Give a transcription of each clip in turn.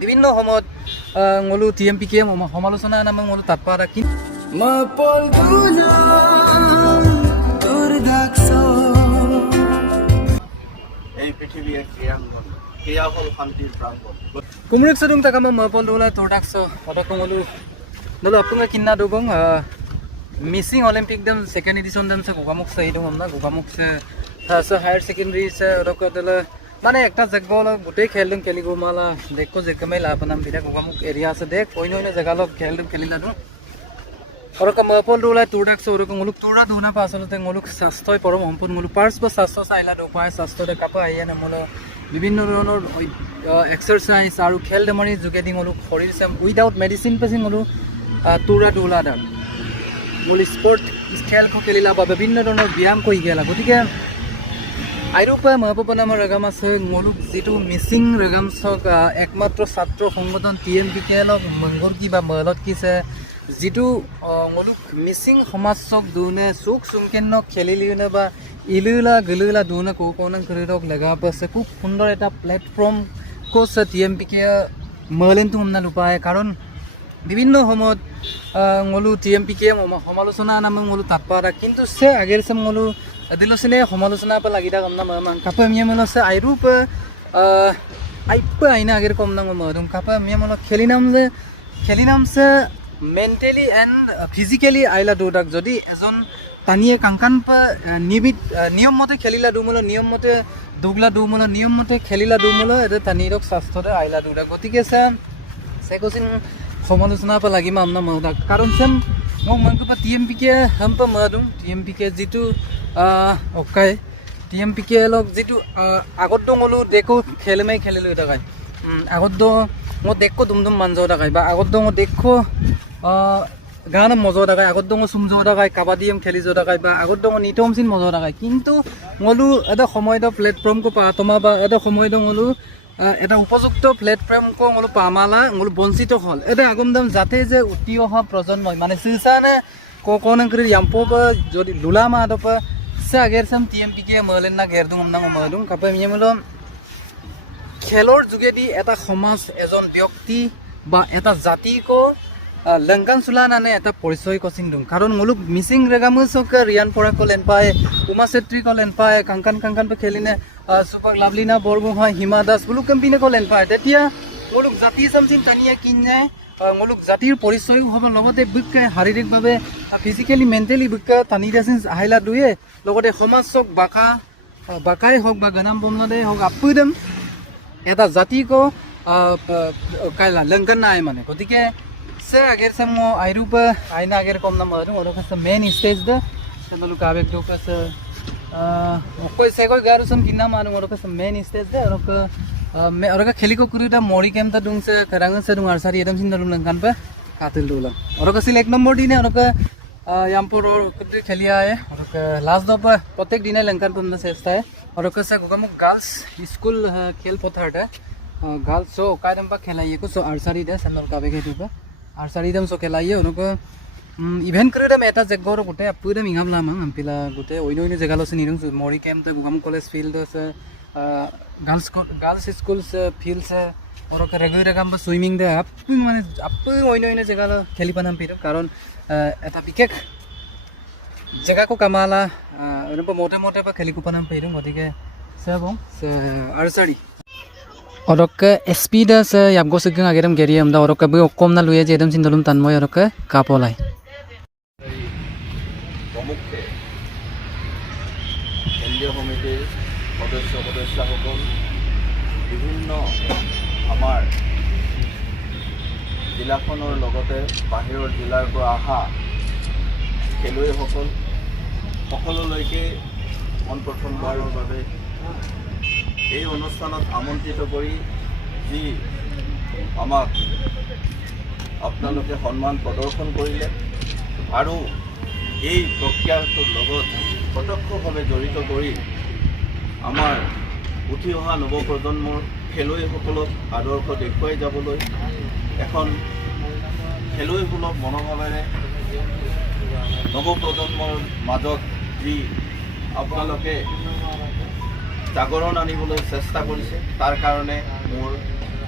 বিভিন্ন সময়ত গ'লো TMPK সমালোচনা নামে গ'লো তাৎপৰা এই পৃথিৱীৰ ক্ৰীড়াংগন ক্ৰীড়া হ'ল শান্তিৰ প্ৰাংগণ কুমৰিক সদুং তাকামা মপল দোলা তোৰডাকছ অটক গ'লো দলো আপোনাক কিন্না দুগং মিচিং অলিম্পিক দম সেকেন্ড এডিশন দম সে গোগামুখ সে দম না গোগামুখ সে হায়ার সেকেন্ডারি সে অটক দলে মানে একটা জায়গা গোটেই খেলদম খেলি গোমালা দেখো জেকমে লাপনাম বিরা গোগামুখ এরিয়া আছে দেখ অন্য জায়গা খেলদম খেলিলা দো ওরকম মপল দোলা তোরডাকছ ওরকম গলুক তোরা দোনা পাছলতে গলুক স্বাস্থ্যই পরম সম্পদ গলুক পার্স বা স্বাস্থ্য চাইলা দোপায় স্বাস্থ্যতে কাপা আইয়া নামল বিভিন্ন ধৰণৰ এক্সাৰচাইজ আৰু খেল ধেমালিৰ যোগেদি গ'লোঁ শৰীৰ উইদাউট মেডিচিন পেচিন গ'লোঁ তোৰা দৌলা দাল গ'লোঁ স্পৰ্ট খেল খেলিলা বা বিভিন্ন ধৰণৰ ব্যায়াম কৰি গেলা গতিকে আইৰূপে মহাপনাম ৰেগাম আছে গ'লোঁ যিটো মিচিং ৰেগামছক একমাত্ৰ ছাত্ৰ সংগঠন TMPK মংগৰকি বা মলত কিছে যিটো গ'লোঁ মিচিং সমাজক দুনে চুক চুমকেন্ন খেলিলিনে বা ইলুলা গলুলা দুনা কোকোনাং কৰিৰক লগা পাছে খুব সুন্দৰ এটা প্লেটফৰ্ম কোচ TMPK মলেনটো हमना লুপায় কাৰণ বিভিন্ন সময়ত গ'লো TMPK সমালোচনা নামে গ'লো তাৎপৰা কিন্তু সে আগেৰ সম গ'লো দিলসিনে সমালোচনা পে লাগি থাক আমনা মান কাপে মিয়া মলছে আইরূপ আইপে আইনা আগের কম নাম মদম কাপে মিয়া মল খেলি নাম সে মেন্টালি এন্ড ফিজিক্যালি আইলা দুটাক যদি এজন তানিয়ে কাংকান পা নিয়ম মতে খেলিলা দুমল নিয়ম মতে দুগলা দুমল নিয়ম মতে খেলিলা দুমল এটা তানিৰক স্বাস্থ্যতে আইলা দুটা গতিকে সে কৈছিল সমালোচনা পা লাগিম আমনা মদা কাৰণ সেম মোক মনটো পা TMPK হাম পা মদুম TMPK যিটো অকাই TMPK লক যিটো আগত দঙলো দেখো খেলমেই খেলিলো এটা গায় আগত মই দেখো দুমদুম মানজো টাকাই বা আগত দঙ দেখো গান মজা দেখায় আগত দঙ চুমজো দেখায় কাবাডি খেলি যো দেখায় বা আগত দঙ নিতম চিন মজা দেখায় কিন্তু গ'লো এটা সময়ত প্লেটফৰ্মকো পাতমা বা এটা সময়ত গ'লো এটা উপযুক্ত প্লেটফৰ্মকো গ'লো পামালা গ'লো বঞ্চিত হ'ল এটা আগম দাম যাতে যে উঠি অহা প্ৰজন্মই মানে চিলচানে কোকোনাং কৰি ইয়াম্পো বা যদি লুলা মা দপা সে আগেৰ সাম TMPK মলেন না গেৰদুম আমনা মলুম কাপে মিয়ামলো খেলৰ যোগেদি এটা সমাজ এজন ব্যক্তি বা এটা জাতিকো লংকান চুলানানে এটা পৰিচয় কচিন দুম কাৰণ মুলুক মিচিং ৰেগামুছক ৰিয়ান পৰা কলেন পায় উমা চেত্ৰী কলেন পায় কাংকান পে খেলিনে সুপাৰ লাভলিনা বৰগোহাঁই হিমা দাস মুলুক কেম্পিনে কলেন পায় তেতিয়া মুলুক জাতি চামচিন তানিয়া কিনে মুলুক জাতিৰ পৰিচয় হ'ব লগতে বিকে শাৰীৰিকভাৱে ফিজিক্যালি মেন্টালি বিকে তানি দাসিন আহিলা দুয়ে লগতে সমাজক বাকাই হওক বা গনাম বমনদে হওক আপুদম এটা জাতিকো কাইলা লংকান নাই মানে গতিকে से अगर से मो आइरूप आइना अगर कम ना मरो और का मेन स्टेज द चलो का एक दो का कोई से कोई गारो सम किना मानो और का मेन स्टेज द और का मैं और का खेली को कुरीटा मोरी केम ता दुंग से खरांग से दुंग आरसारी एकदम सिन दलुन लंकान पे कातिल दुला और का सिल एक नंबर दिन और का यामपुर और कुछ खेलिया है और का लास्ट दो पर प्रत्येक दिन लंकान पे से है और का से गोगामुख गर्ल्स स्कूल खेल पथार है गर्ल्स सो कायदम पा खेलाइए को सो आरसारी दे सनल का बेगे दुपा आरसारिदम सो खेलाइए उनको इवेंट करेदम एटा जगह गोटे अपुदम इंगाम लाम आमपिला गोटे ओइनो जगह से निरंग मोरी कैम्प गोगामुख कॉलेज फील्ड से गर्ल्स स्कूल से फील्ड से और रेगुलर काम स्विमिंग दे आप माने ओइनो जगह खेली पानाम पिरो कारण एटा बिकेक जगह को कमाला मोटे मोटे पा खेली को पानाम पिरो गतिके से बं से आरसारी औरक स्पीड से याबगो सिगं आगेरम गेरी हमदा औरक बे कम ना लुए जेदम सिन्दलुम तानमय औरक कापलाय প্ৰমুখে কেন্দ্ৰীয় সমিতিৰ সদস্যসকল বিভিন্ন আমাৰ জিলাখনৰ লগতে বাহিৰৰ জিলাৰ পৰা অহা খেলুৱৈসকল সকলোলৈকে প্ৰথমবাৰৰ বাবে এই অনুষ্ঠানত আমন্ত্ৰিত কৰি যি আমাক আপোনালোকে সন্মান প্ৰদৰ্শন কৰিলে আৰু এই প্ৰক্ৰিয়াটোৰ লগত প্ৰত্যক্ষভাৱে জড়িত কৰি আমাৰ উঠি অহা নৱপ্ৰজন্মৰ খেলুৱৈসকলক আদৰ্শ দেখুৱাই যাবলৈ এখন খেলুৱৈসুলভ মনোভাৱেৰে নৱপ্ৰজন্মৰ মাজত যি আপোনালোকে জাগৰণ আনিবলৈ চেষ্টা কৰিছে তাৰ কাৰণে মোৰ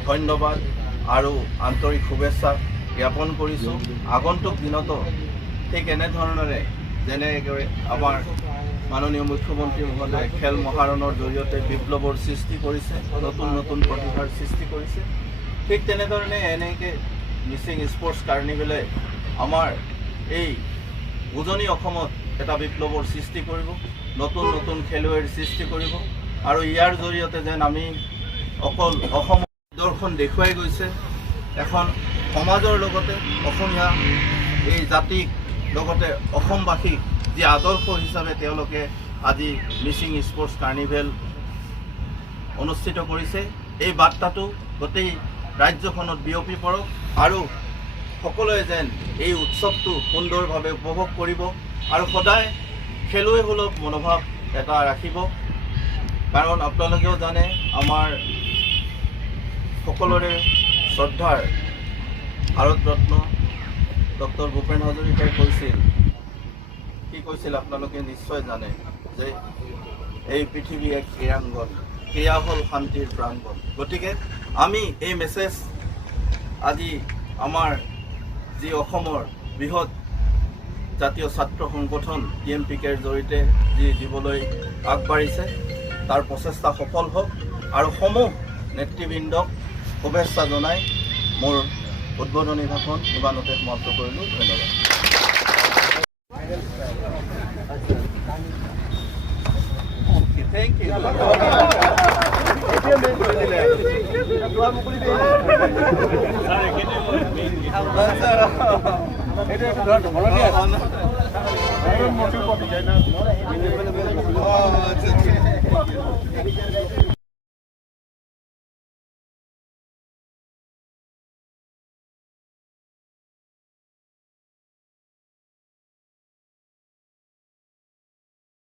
ধন্যবাদ আৰু আন্তৰিক শুভেচ্ছা জ্ঞাপন কৰিছোঁ। আগন্তুক দিনতো ঠিক এনেধৰণেৰে যেনেকৈ আমাৰ মাননীয় মুখ্যমন্ত্ৰী মহোদয়ে খেল মহাৰণৰ জৰিয়তে বিপ্লৱৰ সৃষ্টি কৰিছে, নতুন নতুন প্ৰতিভাৰ সৃষ্টি কৰিছে, ঠিক তেনেধৰণে এনেকৈ মিচিং স্পৰ্টছ কাৰ্নিভেলে আমাৰ এই উজনি অসমত এটা বিপ্লৱৰ সৃষ্টি কৰিব, নতুন নতুন খেলুৱৈৰ সৃষ্টি কৰিব আৰু ইয়াৰ জৰিয়তে যেন আমি অকল অসমৰ দৰ্শন দেখুৱাই গৈছে এখন সমাজৰ লগতে অসমীয়া এই জাতিক লগতে অসমবাসীক যি আদৰ্শ হিচাপে তেওঁলোকে আজি মিচিং স্পৰ্টছ কাৰ্নিভেল অনুষ্ঠিত কৰিছে, এই বাৰ্তাটো গোটেই ৰাজ্যখনত বিয়পি পৰক আৰু সকলোৱে যেন এই উৎসৱটো সুন্দৰভাৱে উপভোগ কৰিব আৰু সদায় খেলুৱৈসুলভ মনোভাৱ এটা ৰাখিব। কাৰণ আপোনালোকেও জানে আমাৰ সকলোৰে শ্ৰদ্ধাৰ ভাৰত ৰত্ন ডক্টৰ ভূপেন হাজৰিকাই কৈছিল, কি কৈছিল আপোনালোকে নিশ্চয় জানে, যে এই পৃথিৱী এক ক্ৰীড়াংগন, ক্ৰীড়া হ'ল শান্তিৰ প্ৰাংগণ। গতিকে আমি এই মেছেজ আজি আমাৰ যি অসমৰ বৃহৎ জাতীয় ছাত্ৰ সংগঠন TMPKৰ জৰিয়তে যি দিবলৈ আগবাঢ়িছে তাৰ প্ৰচেষ্টা সফল হওক আৰু সমূহ নেতৃবৃন্দক শুভেচ্ছা জনাই মোৰ উদ্বোধনী ভাষণ ইমানতে সমাপ্ত কৰিলোঁ। ধন্যবাদ। Thank you.